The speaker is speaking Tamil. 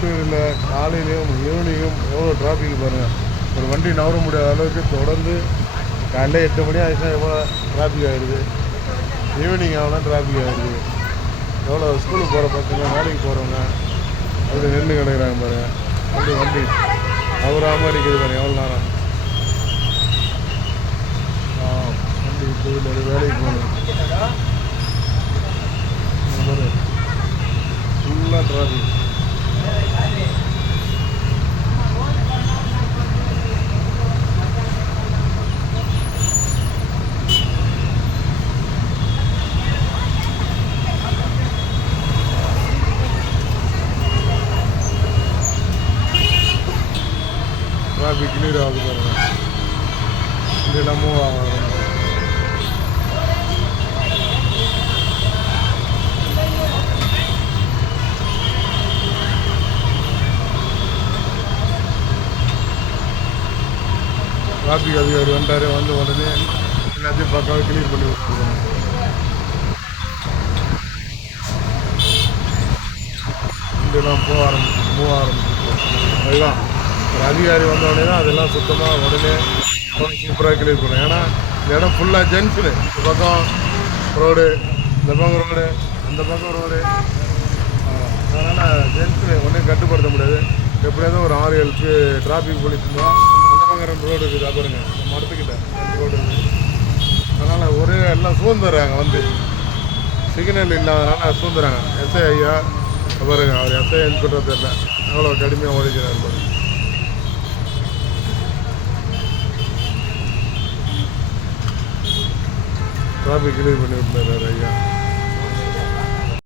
மட்டும் இல்லை, காலையிலையும் ஈவினிங்கும் எவ்வளோ டிராஃபிக் பாருங்கள். ஒரு வண்டி நவர முடியாத அளவுக்கு தொடர்ந்து காலையில் 8 மணி ஆகிடுச்சுன்னா எவ்வளோ டிராஃபிக் ஆகிடுது, ஈவினிங் ஆகலாம் டிராஃபிக் ஆகிடுது. எவ்வளோ ஸ்கூலுக்கு போகிற பசங்க, வேலைக்கு போகிறவங்க அப்படி நின்று கிடக்குறாங்க பாருங்கள். அப்படி வண்டி நவராமல் நிற்கிது பாருங்கள் எவ்வளோ நேரம். வண்டி 2 வீலர் வேலைக்கு போகணும் பாரு, ஃபுல்லாக டிராஃபிக். டிராஃபிக் கிளியர் ஆகுது பாருங்கள். இதெல்லாம் மூவ் ஆகும். டிராஃபிக் அதிகாரி வந்துட்டார். வந்து உடனே எல்லாத்தையும் பக்காவாக கிளியர் பண்ணி விட்டுருக்காங்க. இதெல்லாம் மூவ் ஆரம்பிச்சு அதுதான் ஒரு அதிகாரி வந்தோடனே தான் அதெல்லாம் சுத்தமாக உடனே சூப்பராக கிளியர் பண்ணும். ஏன்னா இந்த இடம் ஃபுல்லாக ஜங்ஷனு. இந்த பக்கம் ரோடு, இந்த பக்கம் ரோடு, அந்த பக்கம் ரோடு. அதனால் ஜங்ஷனு உடனே கட்டுப்படுத்த முடியாது. எப்படியாவது ஒரு 6-7 டிராஃபிக் போலீஸ் இருந்தால் அந்த பக்கம் 2 ரோடு இருக்குது. பாருங்க மரத்துக்கிட்ட 2 ரோடு இருக்குது. அதனால் ஒரே எல்லாம் சூழ்ந்துடுறாங்க. வந்து சிக்னல் இல்லாதனால சூழ்ந்துறாங்க. எஸ்ஐ ஐயா பாருங்க, அவர் எஸ்ஐ இன்ஸ்பெக்டர் தெரியல எவ்வளோ கடுமையாக உழைக்கிறார் பாருங்க. டிராஃபிக் கிளியர் பண்ணி விட்டுறாரு ஐயா.